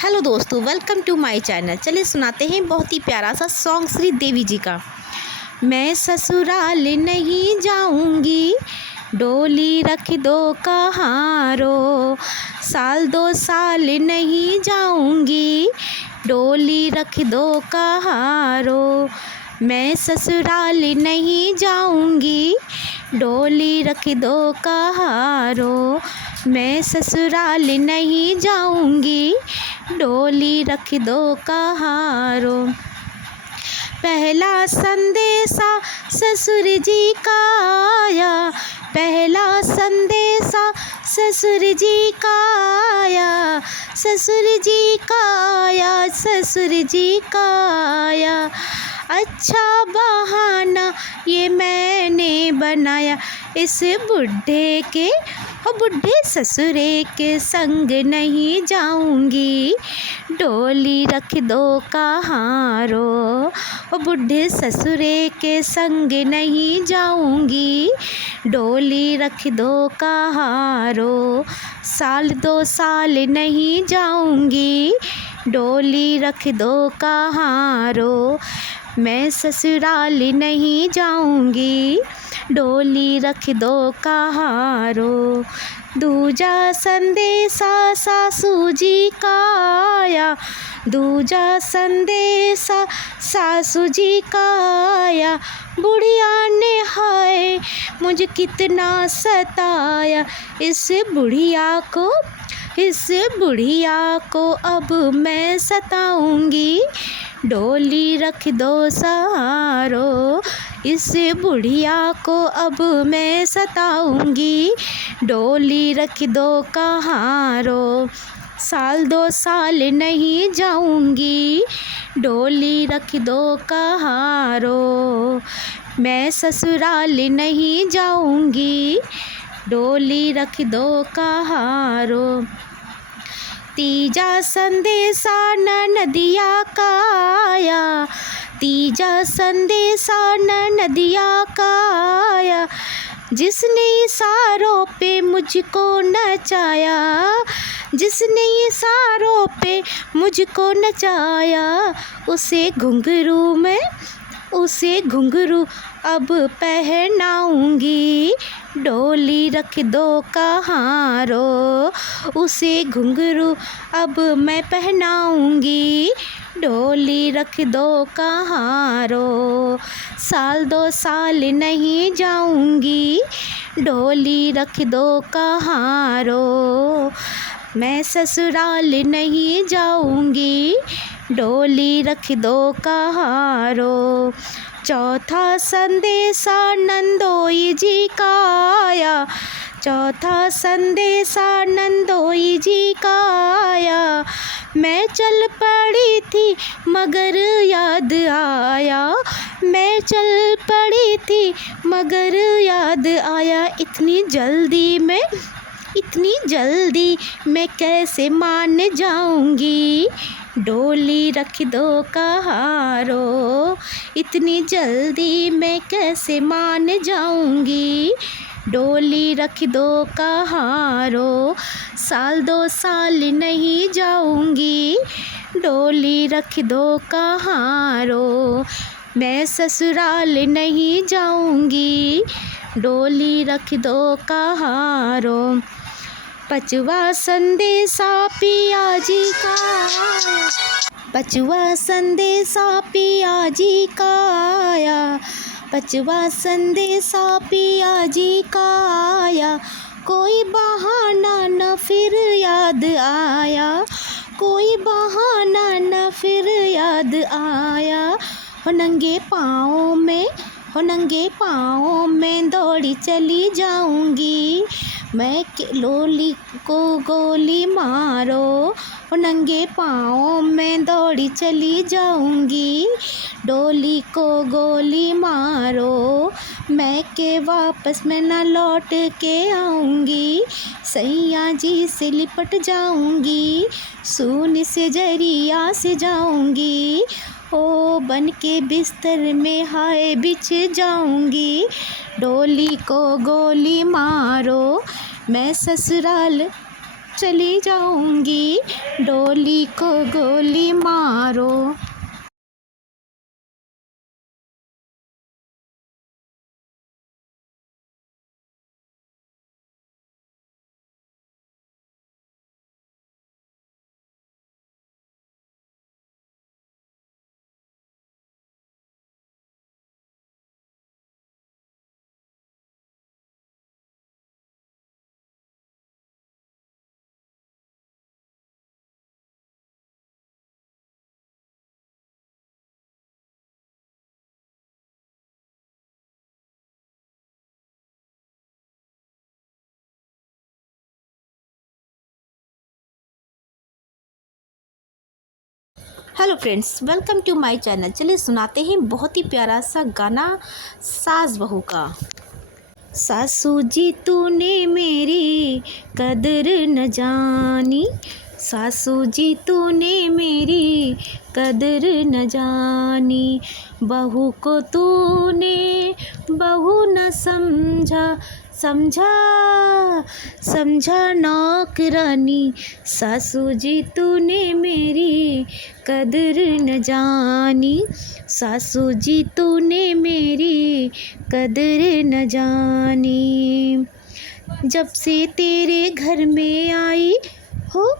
Hello दोस्तों, welcome to my channel. चलिए सुनाते हैं बहुत ही प्यारा सा सॉन्ग श्री देवी जी का। मैं ससुराल नहीं जाऊंगी, डोली रख दो कहारो। साल दो साल नहीं जाऊंगी, डोली रख दो कहारो। मैं ससुराल नहीं जाऊंगी, डोली रख दो कहारो। मैं ससुराल नहीं जाऊंगी, डोली रख दो कहारो। पहला संदेशा ससुर जी का आया, पहला संदेशा ससुर जी का आया। ससुर जी का आया, ससुर जी का आया। अच्छा बहाना ये मैंने बनाया, इस बुढ़े के बुढ़े ससुरे के संग नहीं जाऊंगी, डोली रख दो कहारो। बुढ़े ससुरे के संग नहीं जाऊंगी, डोली रख दो कहारो। साल दो साल नहीं जाऊंगी, डोली रख दो कहारो। मैं ससुराल नहीं जाऊंगी, डोली रख दो कहारो। दूजा संदेशा सासू जी का आया, दूजा संदेशा सासू जी का आया। बुढ़िया ने हाय मुझे कितना सताया, इस बुढ़िया को अब मैं सताऊंगी, डोली रख दो सहारो। इस बुढ़िया को अब मैं सताऊंगी, डोली रख दो कहारो। साल दो साल नहीं जाऊंगी, डोली रख दो कहारो। मैं ससुराल नहीं जाऊंगी, डोली रख दो कहारो। तीजा संदेशा ननदिया का आया, तीजा संदेशा ननदिया का आया। जिसने इशारों पे मुझको नचाया, जिसने इशारों पे मुझको नचाया। उसे घुंघरू अब पहनाऊंगी, डोली रख दो कहारो। उसे घुंघरू अब मैं पहनाऊंगी, डोली रख दो कहारो। साल दो साल नहीं जाऊंगी, डोली रख दो कहारो। मैं ससुराल नहीं जाऊंगी, डोली रख दो कहारो। चौथा संदेशा नंदोई जी का आया, चौथा संदेशा नंदोई जी का आया। मैं चल पड़ी थी मगर याद आया, मैं चल पड़ी थी मगर याद आया। इतनी जल्दी मैं कैसे मान जाऊंगी, डोली रख दो कहारो। इतनी जल्दी मैं कैसे मान जाऊंगी, डोली रख दो कहारो। साल दो साल नहीं जाऊंगी, डोली रख दो कहारो। मैं ससुराल नहीं जाऊंगी, डोली रख दो कहारो। पचवा संदेशा पिया जी का आया, पचवा संदेशा पिया जी का आया। पचवा संदेशा पिया जी का आया। कोई बहाना न फिर याद आया, कोई बहाना न फिर याद आया। हो नंगे पाँव में दौड़ी चली जाऊंगी, मैं लोली को गोली मारो। हो नंगे पाँव में दौड़ी चली जाऊंगी, डोली को गोली मारो। मैं के वापस में न लौट के आऊंगी, सैया जी से लिपट जाऊंगी, सूनी से जरिया से जाऊंगी। ओ बन के बिस्तर में हाय बिछ जाऊंगी, डोली को गोली मारो। मैं ससुराल चली जाऊंगी, डोली को गोली मारो। Hello friends, welcome to my channel. चलिए सुनाते हैं बहुत ही प्यारा सा गाना सास बहू का। सासू जी तूने मेरी कदर न जानी, सासू जी तूने मेरी कदर न जानी, बहू को तूने बहू न समझा, समझा समझा नौकरानी, सासू जी तूने मेरी कदर न जानी, सासू जी तूने मेरी कदर न जानी। जब से तेरे घर में आई हो,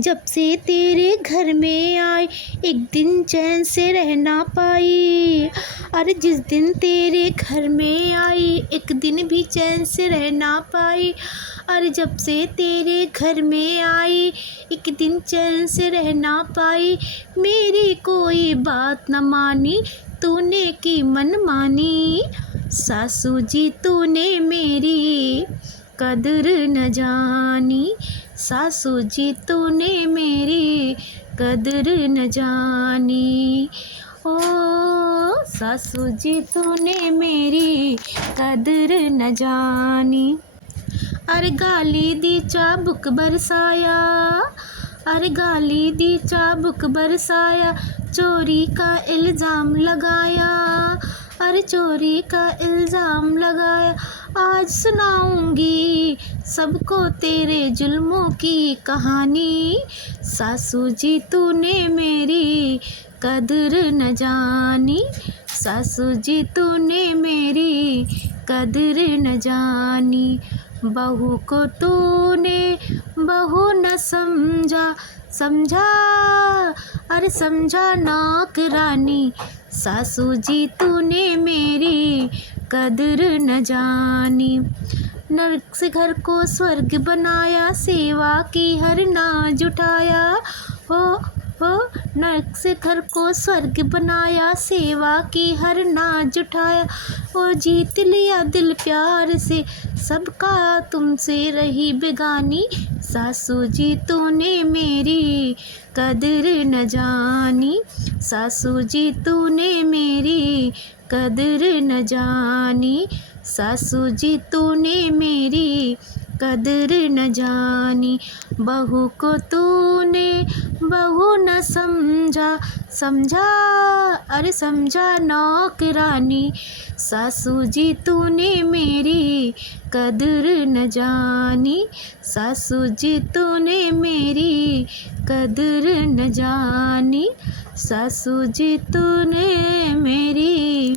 जब से तेरे घर में आई, एक दिन चैन से रह ना पाई। अरे जिस दिन तेरे घर में आई, एक दिन भी चैन से रह ना पाई। अरे जब से तेरे घर में आई, एक दिन चैन से रह ना पाई। मेरी कोई बात न मानी, तूने की मन मानी, सासू जी तूने मेरी कदर न जानी, सासू जी तूने मेरी कदर न जानी। ओ सासू जी तूने मेरी कदर न जानी। अरे गाली दी चाबुक बरसाया, अरे गाली दी चाबुक बरसाया, चोरी का इल्ज़ाम लगाया, अरे चोरी का इल्ज़ाम लगाया। आज सुनाऊंगी सबको तेरे जुल्मों की कहानी, सासू जी तूने मेरी कदर न जानी, सासू जी तूने मेरी कदर न जानी, बहू को तूने बहू न समझा, समझा अरे समझा नौकरानी, सासू जी तूने मेरी कदर न जानी। नरक से घर को स्वर्ग बनाया, सेवा की हर नाज उठाया, हो नरक से घर को स्वर्ग बनाया, सेवा की हर नाज उठाया। ओ जीत लिया दिल प्यार से, सबका तुमसे रही बेगानी, सासू जी तूने मेरी कदर न जानी, सासू जी तूने मेरी कदर न जानी, सासू जी तूने मेरी कदर न जानी। बहू को तूने बहू न समझा, समझा अरे समझा नौकरानी, सासू जी तूने मेरी कदर न जानी, सासू जी तूने मेरी कदर न जानी, सासू जी तूने मेरी